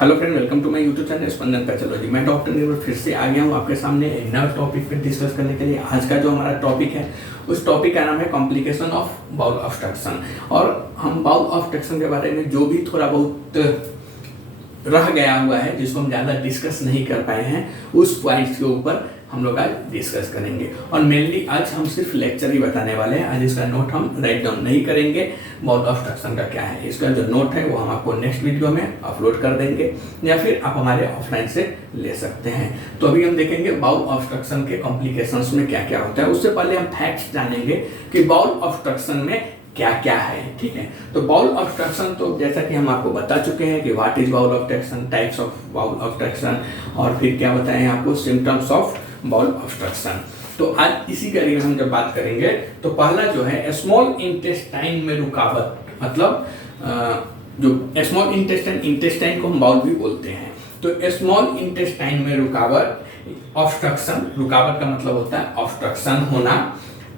Hello friend, welcome to my YouTube channel Spandan pathology. मैं doctor Nirmal फिर से आ गया हूँ आपके सामने एक नए टॉपिक पर डिस्कस करने के लिए। आज का जो हमारा टॉपिक है उस टॉपिक का नाम है कॉम्प्लिकेशन ऑफ बाउल ऑब्स्ट्रक्शन। और हम बाउल ऑब्स्ट्रक्शन के बारे में जो भी थोड़ा बहुत रह गया हुआ है, जिसको हम ज़्यादा डिस्कस नहीं कर पाए हैं, उस पॉइंट्स के ऊपर हम लोग आज डिस्कस करेंगे। और मेनली आज हम सिर्फ लेक्चर ही बताने वाले हैं। आज इसका नोट हम राइट डाउन नहीं करेंगे बाउल ऑब्स्ट्रक्शन का क्या है। इसका जो नोट है वो हम आपको नेक्स्ट वीडियो में अपलोड कर देंगे, या फिर आप हमारे ऑफलाइन से ले सकते हैं। तो अभी हम देखेंगे बाउल ऑब्स्ट्रक्शन के कॉम्प्लिकेशंस में क्या क्या होता है। उससे पहले हम फैक्ट्स जानेंगे कि बाउल ऑब्स्ट्रक्शन में क्या क्या है। ठीक है, तो बाउल ऑब्स्ट्रक्शन तो जैसा कि हम आपको बता चुके हैं कि what is bowel obstruction, types of bowel obstruction, और फिर क्या बताएं आपको सिम्टम्स ऑफ बाउल ऑब्स्ट्रक्शन। तो आज इसी के में हम जब बात करेंगे तो पहला जो है स्मॉल इंटेस्टाइन में रुकावट, मतलब जो स्मॉल इंटेस्टाइन को हम बाउल भी बोलते हैं। तो स्मॉल इंटेस्टाइन में रुकावट, ऑब्स्ट्रक्शन, रुकावट का मतलब होता है ऑब्स्ट्रक्शन होना,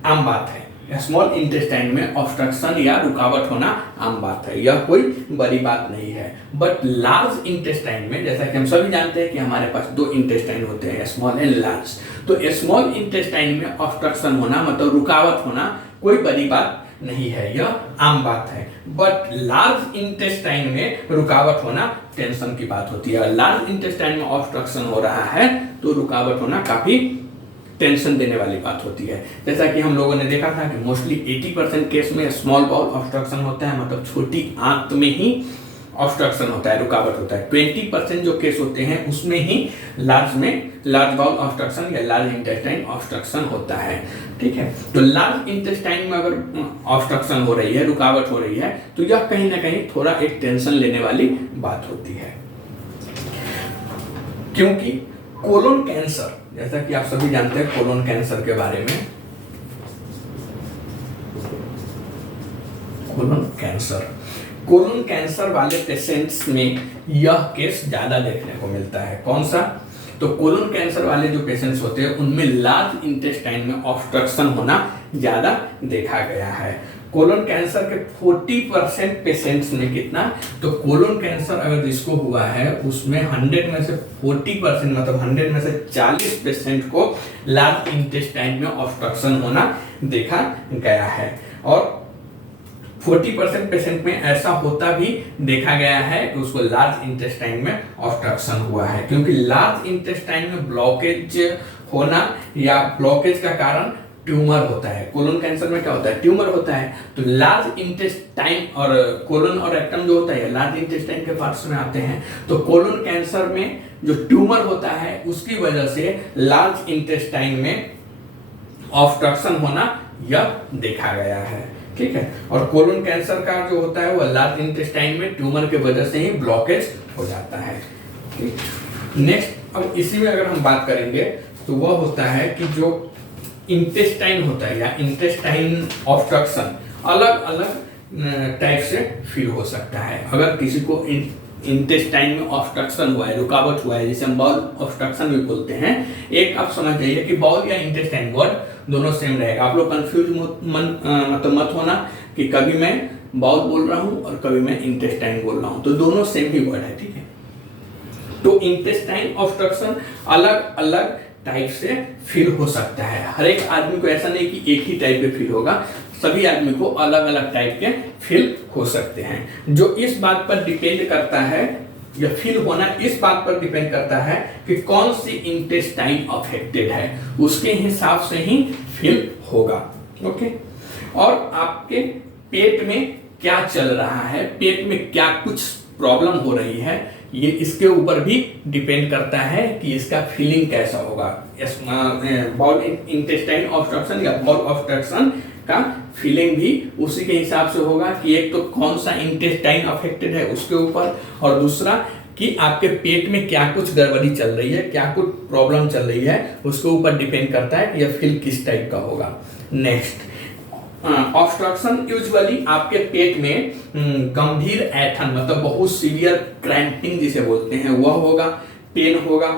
आम बात है। स्मॉल इंटेस्टाइन में ऑब्स्ट्रक्शन या रुकावट होना आम बात है, यह कोई बड़ी बात नहीं है। बट लार्ज इंटेस्टाइन में, जैसा कि हम सभी जानते हैं कि हमारे पास दो इंटेस्टाइन होते हैं, स्मॉल एंड लार्ज। तो स्मॉल इंटेस्टाइन में ऑब्स्ट्रक्शन होना मतलब रुकावट होना कोई बड़ी बात नहीं है, यह आम बात है। बट लार्ज इंटेस्टाइन में रुकावट होना टेंशन की बात होती है। लार्ज इंटेस्टाइन में ऑब्स्ट्रक्शन हो रहा है तो रुकावट होना काफी टेंशन देने वाली बात होती है। जैसा कि हम लोगों ने देखा था कि मोस्टली 80% केस में स्मॉल बाउल ऑब्स्ट्रक्शन होता है, मतलब छोटी आंत में ही ऑब्स्ट्रक्शन होता है, रुकावट होता है। 20% जो केस होते हैं उसमें ही लार्ज बाउल ऑब्स्ट्रक्शन या लार्ज इंटेस्टाइन ऑब्स्ट्रक्शन होता है। ठीक है, तो लार्ज इंटेस्टाइन में अगर ऑब्स्ट्रक्शन हो रही है, रुकावट हो रही है, तो यह कहीं ना कहीं थोड़ा एक टेंशन लेने वाली बात होती है। क्योंकि कोलोन कैंसर, जैसा कि आप सभी जानते हैं कोलोन कैंसर के बारे में, कोलोन कैंसर वाले पेशेंट्स में यह केस ज्यादा देखने को मिलता है। कौन सा? तो कोलोन कैंसर वाले जो पेशेंट्स होते हैं उनमें लार्ज इंटेस्टाइन में ऑब्स्ट्रक्शन होना ज्यादा देखा गया है। कोलोन कैंसर के 40% पेशेंट्स में कितना, तो कोलोन कैंसर अगर जिसको हुआ है उसमें 100 में से 40% मतलब 100 में से 40% को लार्ज इंटेस्टाइन में ऑब्स्ट्रक्शन होना देखा गया है। और 40% पेशेंट में ऐसा होता भी देखा गया है कि उसको लार्ज इंटेस्टाइन में ऑब्स्ट्रक्शन हुआ है। क्योंकि लार्ज इंटेस्टाइन में ब्लॉकेज होना या ब्लॉकेज का कारण ट्यूमर होता है। कोलोन कैंसर में क्या होता है? ट्यूमर होता है। तो लार्ज इंटेस्टाइन और कोलोन और रेक्टम जो होता है लार्ज इंटेस्टाइन के पार्ट्स में आते हैं। तो कोलोन कैंसर में जो ट्यूमर होता है उसकी वजह से लार्ज इंटेस्टाइन में ऑब्स्ट्रक्शन होना यह देखा गया है। ठीक है, और कोलोन कैंसर का जो होता है वह लार्ज इंटेस्टाइन में ट्यूमर के वजह से ही ब्लॉकेज हो जाता है। नेक्स्ट, अब इसी में अगर हम बात करेंगे तो वह होता है कि जो इंटेस्टाइन होता है या इंटेस्टाइन ऑब्स्ट्रक्शन अलग अलग टाइप से फील हो सकता है। अगर किसी को इंटेस्टाइन में ऑब्स्ट्रक्शन हुआ है, रुकावट हुआ है, जिसे हम बाउल ऑब्स्ट्रक्शन भी बोलते हैं। एक आप समझ जाइए कि बाउल या इंटेस्टाइन वर्ड दोनों सेम रहेगा। आप लोग कंफ्यूज मतलब मत होना कि कभी मैं बाउल बोल रहा हूं और कभी मैं इंटेस्टाइन बोल रहा हूं, तो दोनों सेम ही वर्ड है। ठीक है, तो इंटेस्टाइन ऑब्स्ट्रक्शन अलग अलग टाइप से फील हो सकता है। हर एक आदमी को ऐसा नहीं कि एक ही टाइप के फील होगा, सभी आदमी को अलग अलग टाइप के फील हो सकते हैं। जो इस बात पर डिपेंड करता है, या फील होना इस बात पर डिपेंड करता है कि कौन सी इंटेस्टाइन अफेक्टेड है, उसके हिसाब से ही फील होगा। ओके, और आपके पेट में क्या चल रहा है, पेट में क्या कुछ प्रॉब्लम हो रही है, ये इसके ऊपर भी डिपेंड करता है कि इसका फीलिंग कैसा होगा। बाउल इंटेस्टाइन ऑब्स्ट्रक्शन या बाउल ऑब्स्ट्रक्शन का फीलिंग भी उसी के हिसाब से होगा कि एक तो कौन सा इंटेस्टाइन अफेक्टेड है उसके ऊपर, और दूसरा कि आपके पेट में क्या कुछ गड़बड़ी चल रही है, क्या कुछ प्रॉब्लम चल रही है, उसके ऊपर डिपेंड करता है कि यह फील किस टाइप का होगा। नेक्स्ट, ऑब्स्ट्रक्शन यूजुअली आपके पेट में गंभीर ऐंठन मतलब बहुत सीवियर क्रैम्पिंग जिसे बोलते हैं वह होगा, पेन होगा,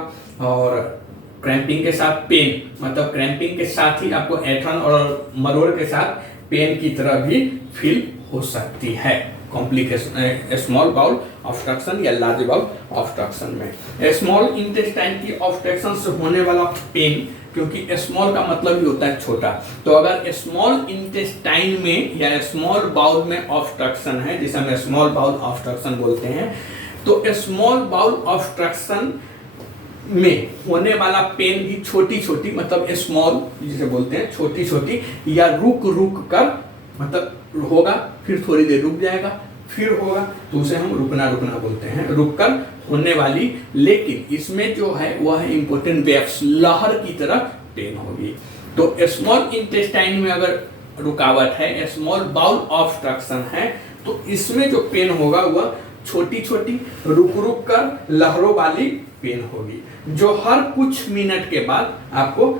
और क्रैम्पिंग के साथ पेन मतलब क्रैम्पिंग के साथ ही आपको ऐंठन और मरोड़ के साथ पेन की तरह भी फील हो सकती है। कॉम्प्लिकेशन स्मॉल बाउल ऑब्स्ट्रक्शन या लार्ज बाउल ऑब्स्ट्रक्शन में। स्मॉल इंटेस्टाइन की ऑब्स्ट्रक्शन से होने वाला पेन, क्योंकि स्मॉल का मतलब ही होता है छोटा, तो अगर स्मॉल इंटेस्टाइन में या स्मॉल बाउल में ऑब्स्ट्रक्शन है, जिसे हम स्मॉल बाउल ऑब्स्ट्रक्शन बोलते हैं, तो स्मॉल बाउल ऑब्स्ट्रक्शन में होने वाला पेन भी छोटी छोटी, मतलब स्मॉल जिसे बोलते हैं छोटी छोटी, या रुक रुक कर मतलब होगा, फिर थोड़ी देर रुक जाएगा, फिर होगा, तो उसे हम रुकना रुकना बोलते हैं, रुक कर होने वाली, लेकिन इसमें जो है वह है इंपॉर्टेंट वेव्स, लहर की तरह पेन होगी। तो स्मॉल इंटेस्टाइन में अगर रुकावट है, स्मॉल बाउल ऑब्स्ट्रक्शन है, तो इसमें जो पेन होगा वह छोटी छोटी रुक रुक कर लहरों वाली पेन होगी, जो हर कुछ मिनट के बाद आपको,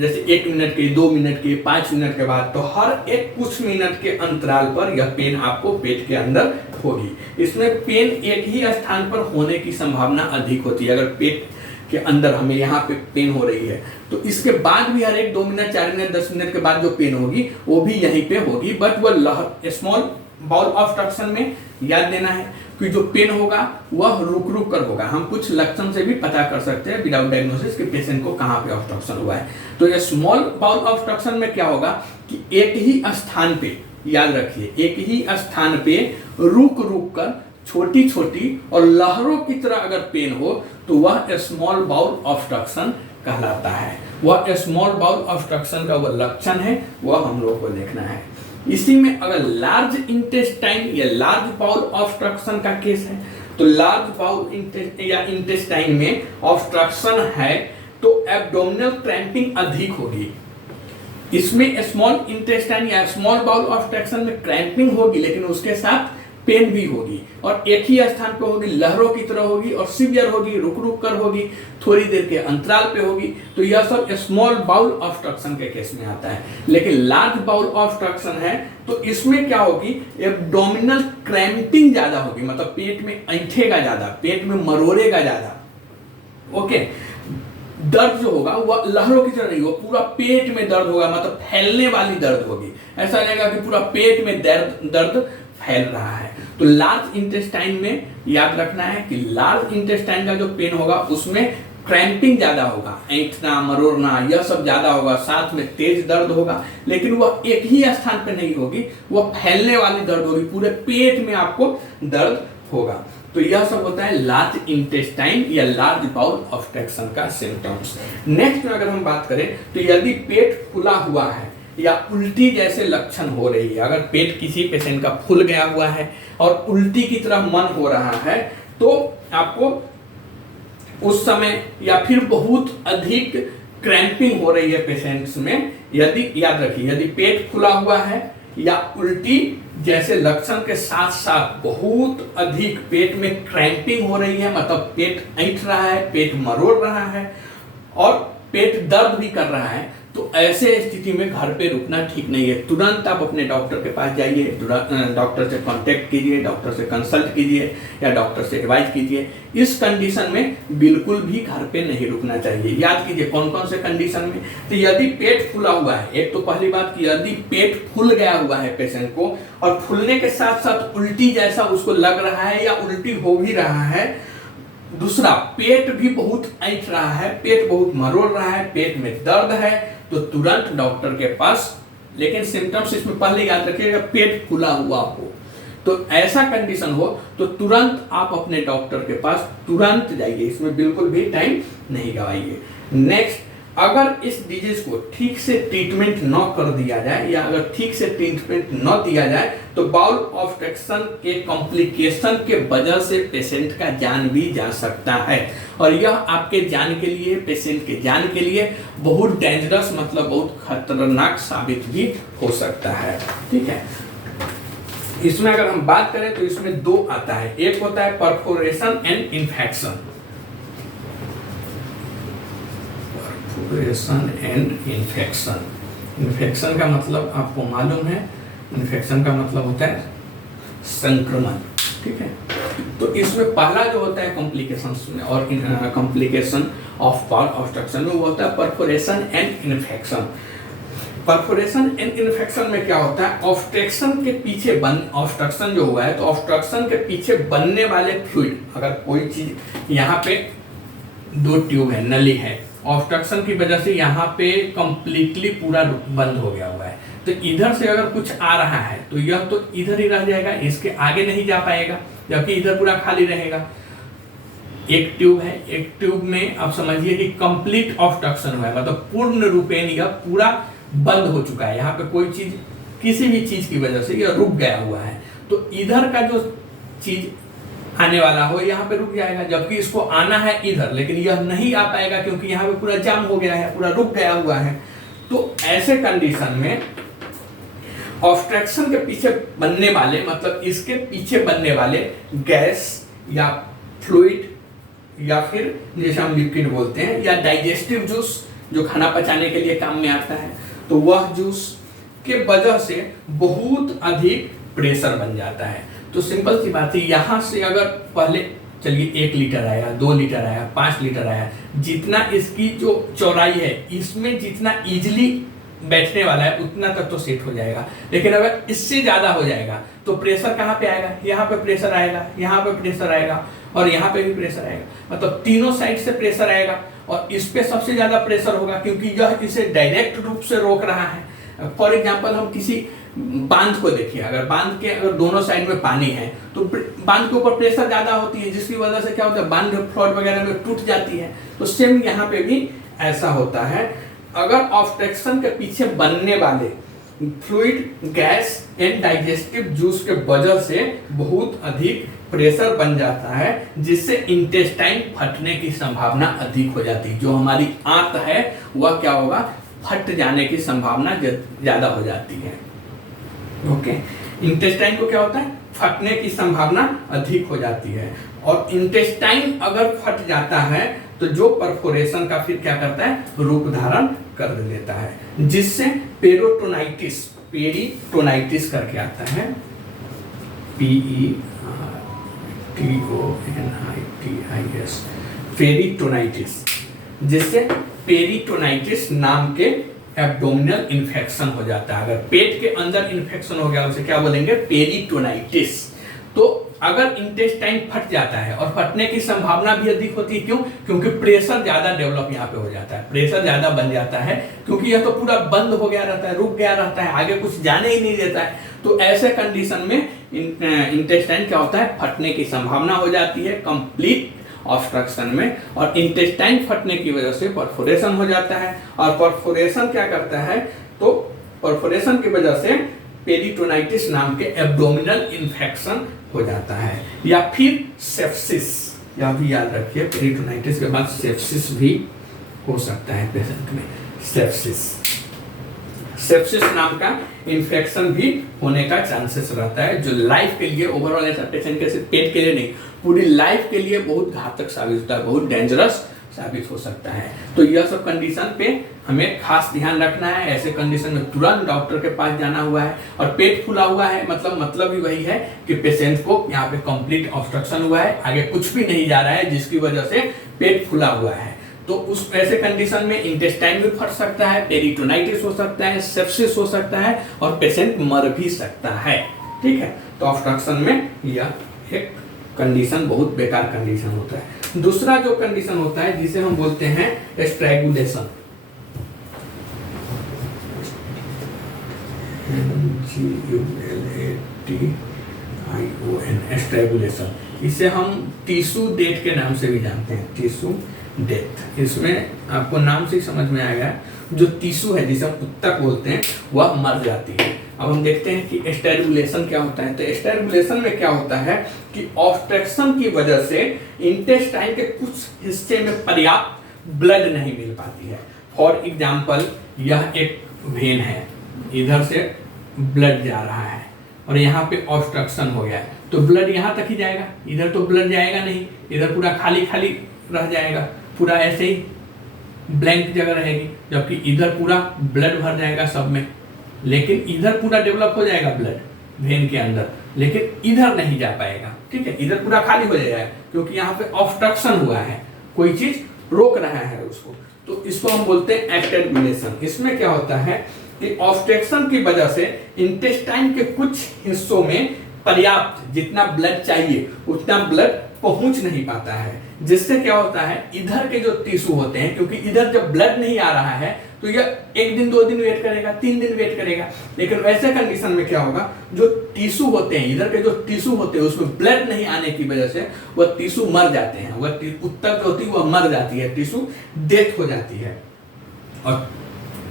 जैसे 1 मिनट के, 2 मिनट के, 5 मिनट के बाद, तो हर एक कुछ मिनट के अंतराल पर यह पेन आपको पेट के अंदर होगी। इसमें पेन एक ही स्थान पर होने की संभावना अधिक होती है। अगर पेट के अंदर हमें यहाँ पे पेन हो रही है, तो इसके बाद भी हर एक 2 मिनट, 4 मिनट, 10 मिनट के बाद जो पेन होगी वो भी यहीं पे होगी, बट वह लहर स्मॉल बाउल ऑब्स्ट्रक्शन में याद देना है कि जो पेन होगा वह रुक रुक कर होगा। हम कुछ लक्षण से भी पता कर सकते हैं विदाउट डायग्नोसिस कि पेशेंट को कहाँ पे ऑब्स्ट्रक्शन हुआ है। तो ये स्मॉल बाउल ऑब्स्ट्रक्शन में क्या होगा कि एक ही स्थान पे, याद रखिए, एक ही स्थान पे रुक रुक कर छोटी छोटी और लहरों की तरह अगर पेन हो तो वह स्मॉल बाउल ऑब्स्ट्रक्शन कहलाता है। वह स्मॉल बाउल ऑब्स्ट्रक्शन का वह लक्षण है, वह हम लोग को देखना है। इसी में अगर लार्ज इंटेस्टाइन या लार्ज बाउल ऑब्स्ट्रक्शन का केस है, तो लार्ज बाउल या इंटेस्टाइन में ऑब्स्ट्रक्शन है तो एब्डोमिनल क्रैम्पिंग अधिक होगी। इसमें स्मॉल इंटेस्टाइन या स्मॉल बाउल ऑब्स्ट्रक्शन में क्रैम्पिंग होगी, लेकिन उसके साथ पेन भी होगी, और एक ही स्थान पे होगी, लहरों की तरह होगी, और सीवियर होगी, रुक रुक कर होगी, थोड़ी देर के अंतराल पे होगी। तो यह सब स्मॉल बाउल ऑब्स्ट्रक्शन के केस में आता है। लेकिन लार्ज बाउल ऑब्स्ट्रक्शन है तो इसमें क्या होगी, एब्डोमिनल क्रैम्पिंग ज्यादा होगी, मतलब पेट में ऐंठेगा ज्यादा, पेट में मरोड़ेगा ज्यादा। ओके, दर्द जो होगा वह लहरों की तरह नहीं होगा, पूरा पेट में दर्द होगा, मतलब फैलने वाली दर्द होगी। ऐसा लगेगा कि पूरा पेट में दर्द फैल रहा है। तो लार्ज इंटेस्टाइन में याद रखना है कि लार्ज इंटेस्टाइन का जो पेन होगा उसमें क्रैम्पिंग ज्यादा होगा, ऐंठना, मरोड़ना, यह सब ज्यादा होगा, साथ में तेज दर्द होगा, लेकिन वह एक ही स्थान पे नहीं होगी, वह फैलने वाली दर्द होगी, पूरे पेट में आपको दर्द होगा। तो यह सब होता है लार्ज इंटेस्टाइन या लार्ज बाउल ऑब्स्ट्रक्शन का सिम्टम्स। नेक्स्ट में अगर हम बात करें तो यदि पेट फूला हुआ है या उल्टी जैसे लक्षण हो रही है, अगर पेट किसी पेशेंट का फूल गया हुआ है और उल्टी की तरह मन हो रहा है, तो आपको उस समय, या फिर बहुत अधिक क्रैम्पिंग हो रही है पेशेंट्स में, यदि याद रखिए, यदि पेट फूला हुआ है या उल्टी जैसे लक्षण के साथ साथ बहुत अधिक पेट में क्रैम्पिंग हो रही है, मतलब पेट ऐंठ रहा है, पेट मरोड़ रहा है और पेट दर्द भी कर रहा है, तो ऐसे स्थिति में घर पे रुकना ठीक नहीं है। तुरंत आप अपने डॉक्टर के पास जाइए, डॉक्टर से कांटेक्ट कीजिए, डॉक्टर से कंसल्ट कीजिए या डॉक्टर से एडवाइस कीजिए। इस कंडीशन में बिल्कुल भी घर पे नहीं रुकना चाहिए। याद कीजिए कौन कौन से कंडीशन में, तो यदि पेट फूला हुआ है, एक तो पहली बात कि यदि पेट फूल गया हुआ है पेशेंट को और फूलने के साथ साथ उल्टी जैसा उसको लग रहा है या उल्टी हो भी रहा है, दूसरा पेट भी बहुत ऐंठ रहा है, पेट बहुत मरोड़ रहा है, पेट में दर्द है, तो तुरंत डॉक्टर के पास। लेकिन सिम्टम्स इसमें पहले याद रखिएगा, पेट फूला हुआ हो, तो ऐसा कंडीशन हो तो तुरंत आप अपने डॉक्टर के पास तुरंत जाइए, इसमें बिल्कुल भी टाइम नहीं गवाइए। नेक्स्ट, अगर इस डिजीज को ठीक से ट्रीटमेंट न कर दिया जाए या अगर ठीक से ट्रीटमेंट न दिया जाए तो बाउल ऑब्स्ट्रक्शन के कॉम्प्लिकेशन के वजह से पेशेंट का जान भी जा सकता है, और यह आपके जान के लिए, पेशेंट के जान के लिए बहुत डेंजरस, मतलब बहुत खतरनाक साबित भी हो सकता है। ठीक है, इसमें अगर हम बात करें तो इसमें दो आता है, एक होता है perforation and infection. Perforation and infection, infection का मतलब आपको मालूम है, इन्फेक्शन का मतलब होता है संक्रमण। ठीक है, तो इसमें पहला जो होता है कॉम्प्लिकेशंस में और कॉम्प्लिकेशन ऑफ बाउल ऑब्स्ट्रक्शन में, वो होता है perforation and infection. Perforation and infection में क्या होता है, ऑब्स्ट्रक्शन के पीछे ऑब्स्ट्रक्शन जो हुआ है तो ऑब्स्ट्रक्शन के पीछे बनने वाले फ्लूइड, अगर कोई चीज यहाँ पे 2 ट्यूब है, नली है, ऑब्स्ट्रक्शन की वजह से यहाँ पे कंप्लीटली पूरा बंद हो गया हुआ है, तो इधर से अगर कुछ आ रहा है तो यह तो इधर ही रह जाएगा, इसके आगे नहीं जा पाएगा, जबकि इधर पूरा खाली रहेगा। एक ट्यूब है, एक ट्यूब में आप समझिए कि कंप्लीट ऑब्स्ट्रक्शन हुआ है, मतलब पूर्ण रूपेण यह पूरा बंद हो चुका है, यहाँ पे कोई चीज किसी भी चीज की वजह से यह रुक गया हुआ है, तो इधर का जो चीज आने वाला हो यहाँ पे रुक जाएगा, जबकि इसको आना है इधर, लेकिन यह नहीं आ पाएगा क्योंकि यहाँ पे पूरा जाम हो गया है, पूरा रुक गया हुआ है। तो ऐसे कंडीशन में ऑब्स्ट्रक्शन के पीछे बनने वाले, मतलब इसके पीछे बनने वाले गैस या फ्लूइड या फिर जैसे हम लिक्विड बोलते हैं, या डाइजेस्टिव जूस जो खाना पचाने के लिए काम में आता है, तो वह जूस के वजह से बहुत अधिक प्रेशर बन जाता है। तो सिंपल सी बात है, यहाँ से अगर पहले चलिए 1 लीटर आया, 2 लीटर आया, 5 लीटर आया, जितना इसकी जो चौड़ाई है इसमें जितना इजीली बैठने वाला है उतना तक तो सेट हो जाएगा, लेकिन अगर इससे ज्यादा हो जाएगा तो प्रेशर कहाँ पे आएगा, यहाँ पे प्रेशर आएगा, यहाँ पे प्रेशर आएगा और यहाँ पे भी प्रेशर आएगा, मतलब तीनों साइड से प्रेशर आएगा और इस पे सबसे ज्यादा प्रेशर होगा क्योंकि यह इसे डायरेक्ट रूप से रोक रहा है। फॉर एग्जाम्पल हम किसी बांध को देखिए, अगर बांध के अगर दोनों साइड में पानी है तो बांध के ऊपर प्रेशर ज्यादा होती है, जिसकी वजह से क्या होता है, बांध फ्लोट वगैरह में टूट जाती है। तो सेम यहाँ पे भी ऐसा होता है, अगर ऑब्स्ट्रक्शन के पीछे बनने वाले fluid, gas and digestive juice के वजह से बहुत अधिक प्रेशर बन जाता है, जिससे इंटेस्टाइन फटने की संभावना अधिक हो जाती है। जो हमारी आंत है वह क्या होगा, फट जाने की संभावना ज्यादा हो जाती है। ओके, इंटेस्टाइन को क्या होता है, फटने की संभावना अधिक हो जाती है, और इंटेस्टाइन अगर फट जाता है तो जो परफोरेशन का फिर क्या करता है, रूप धारण कर देता है, जिससे पेरिटोनाइटिस, पेरिटोनाइटिस करके आता है, PERITONITIS, पेरिटोनाइटिस, जिससे पेरिटोनाइटिस नाम के एब्डोमिनल इन्फेक्शन हो जाता है। अगर पेट के अंदर इन्फेक्शन हो गया उसे क्या बोलेंगे, पेरिटोनाइटिस। तो अगर इंटेस्टाइन फट जाता है, और फटने की संभावना भी अधिक होती है, क्यों, क्योंकि प्रेशर ज्यादा डेवलप यहाँ पे हो जाता है, प्रेशर ज्यादा बन जाता है, क्योंकि यह तो पूरा बंद हो गया रहता है, रुक गया रहता है, आगे कुछ जाने ही नहीं देता है। तो ऐसे कंडीशन में इंटेस्टाइन क्या होता है, फटने की संभावना हो जाती है कंप्लीट ऑब्स्ट्रक्शन में, और इंटेस्टाइन फटने की वजह से परफोरेशन हो जाता है, और परफोरेशन क्या करता है, तो परफोरेशन की वजह से पेरिटोनाइटिस नाम के एब्डोमिनल इन्फेक्शन हो जाता है, या फिर सेप्सिस। यह भी याद रखिए, पेरिटोनाइटिस के बाद सेप्सिस भी हो सकता है पेशेंट में। सेप्सिस नाम का इन्फेक्शन भी होने का चांसेस रहता है, जो लाइफ के लिए ओवरऑल ऐसा पेशेंट के सिर्फ पेट के लिए नहीं, पूरी लाइफ के लिए बहुत घातक साबित होता है, बहुत डेंजरस साबित हो सकता है। तो यह सब कंडीशन पे हमें खास ध्यान रखना है। ऐसे कंडीशन में तुरंत डॉक्टर के पास जाना हुआ है, और पेट फूला हुआ है मतलब भी वही है कि पेशेंट को यहाँ पे कंप्लीट ऑब्स्ट्रक्शन हुआ है, आगे कुछ भी नहीं जा रहा है, जिसकी वजह से पेट फूला हुआ है। तो उस ऐसे कंडीशन में इंटेस्टाइन भी फट सकता है, पेरिटोनाइटिस हो सकता है, सेप्सिस हो सकता है, और पेशेंट मर भी सकता है। ठीक है, तो ऑब्स्ट्रक्शन में यह एक कंडीशन बहुत बेकार कंडीशन होता है। दूसरा जो कंडीशन होता है जिसे हम बोलते हैं स्ट्रैगुलेशन, स्ट्रैगुलेशन, इसे हम टिश्यू डेथ के नाम से भी जानते हैं, टिश्यू डेथ। इसमें आपको नाम से ही समझ में आएगा, जो टिश्यू है जिसे हम ऊतक बोलते हैं वह मर जाती है। अब हम देखते हैं कि स्ट्रैगुलेशन क्या होता है। तो स्ट्रैगुलेशन में क्या होता है कि ऑब्स्ट्रक्शन की वजह से इंटेस्टाइन के कुछ हिस्से में पर्याप्त ब्लड नहीं मिल पाती है। फॉर एग्जाम्पल, यह एक वेन है, इधर से ब्लड जा रहा है और यहाँ पे ऑब्स्ट्रक्शन हो गया है, तो ब्लड यहाँ तक ही जाएगा, इधर तो ब्लड जाएगा नहीं, इधर पूरा खाली खाली रह जाएगा, पूरा ऐसे ही ब्लैंक जगह रहेगी, जबकि इधर पूरा ब्लड भर जाएगा सब में, लेकिन इधर पूरा डेवलप हो जाएगा ब्लड वेन के अंदर, लेकिन इधर नहीं जा पाएगा। ठीक है, इधर पूरा खाली हो जाएगा क्योंकि यहाँ पे ऑब्स्ट्रक्शन हुआ है, कोई चीज रोक रहा है उसको। तो इसको हम बोलते हैं स्ट्रैगुलेशन। इसमें क्या होता है कि ऑब्स्ट्रक्शन की वजह से इंटेस्टाइन के कुछ हिस्सों में पर्याप्त जितना ब्लड चाहिए उतना ब्लड पहुंच नहीं पाता है, जिससे क्या होता है इधर के जो टिश्यू होते हैं, क्योंकि इधर जब ब्लड नहीं आ रहा है तो यह 1 दिन 2 दिन वेट करेगा, 3 दिन वेट करेगा, लेकिन वैसे कंडीशन में क्या होगा, जो टिश्यू होते हैं इधर के जो टिश्यू होते हैं उसमें ब्लड नहीं आने की वजह से वह टिश्यू मर जाते हैं, वह उत्तक जो होती है वह मर जाती है, टिश्यू डेथ हो जाती है। और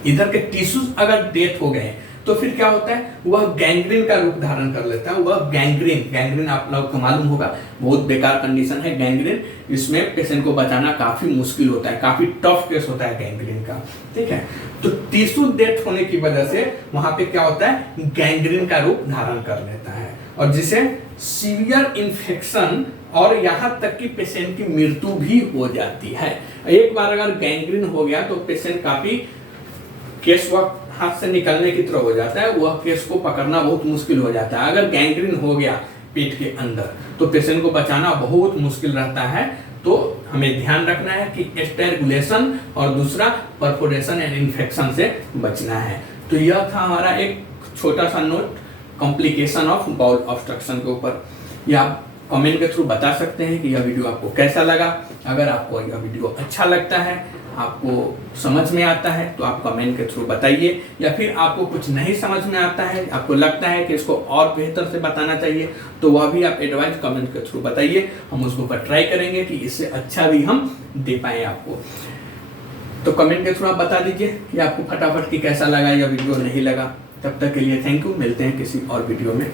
इधर के टिश्यूज अगर डेथ हो गए तो फिर क्या होता है, वह गैंग्रीन का रूप धारण कर लेता है। वह गैंग्रीन आप लोगों को मालूम होगा बहुत बेकार कंडीशन है गैंग्रीन, इसमें पेशेंट को बचाना काफी मुश्किल होता है, काफी टफ केस होता है गैंग्रीन का, ठीक है। तो टिश्यू डेथ होने की वजह से वहां पे क्या होता है, गैंग्रीन का रूप धारण कर लेता है, और जिसे सीवियर इन्फेक्शन और यहाँ तक कि पेशेंट की मृत्यु भी हो जाती है। एक बार अगर गैंग्रीन हो गया तो पेशेंट काफी केस वक्त हाथ से निकलने की तरह हो जाता है, वह केस को पकड़ना बहुत मुश्किल हो जाता है। अगर गैंग्रीन हो गया पेट के अंदर तो पेशेंट को बचाना बहुत मुश्किल रहता है। तो हमें ध्यान रखना है कि स्ट्रैंगुलेशन और दूसरा परफोरेशन एंड इन्फेक्शन से बचना है। तो यह था हमारा एक छोटा सा note complication of bowel obstruction के ऊपर। या आप कमेंट के थ्रू बता सकते हैं कि यह वीडियो आपको कैसा लगा। अगर आपको यह वीडियो अच्छा लगता है, आपको समझ में आता है तो आप कमेंट के थ्रू बताइए, या फिर आपको कुछ नहीं समझ में आता है, आपको लगता है कि इसको और बेहतर से बताना चाहिए तो वह भी आप एडवाइस कमेंट के थ्रू बताइए, हम उसके ऊपर ट्राई करेंगे कि इससे अच्छा भी हम दे पाए आपको। तो कमेंट के थ्रू आप बता दीजिए कि आपको फटाफट कि कैसा लगा या वीडियो नहीं लगा। तब तक के लिए थैंक यू, मिलते हैं किसी और वीडियो में।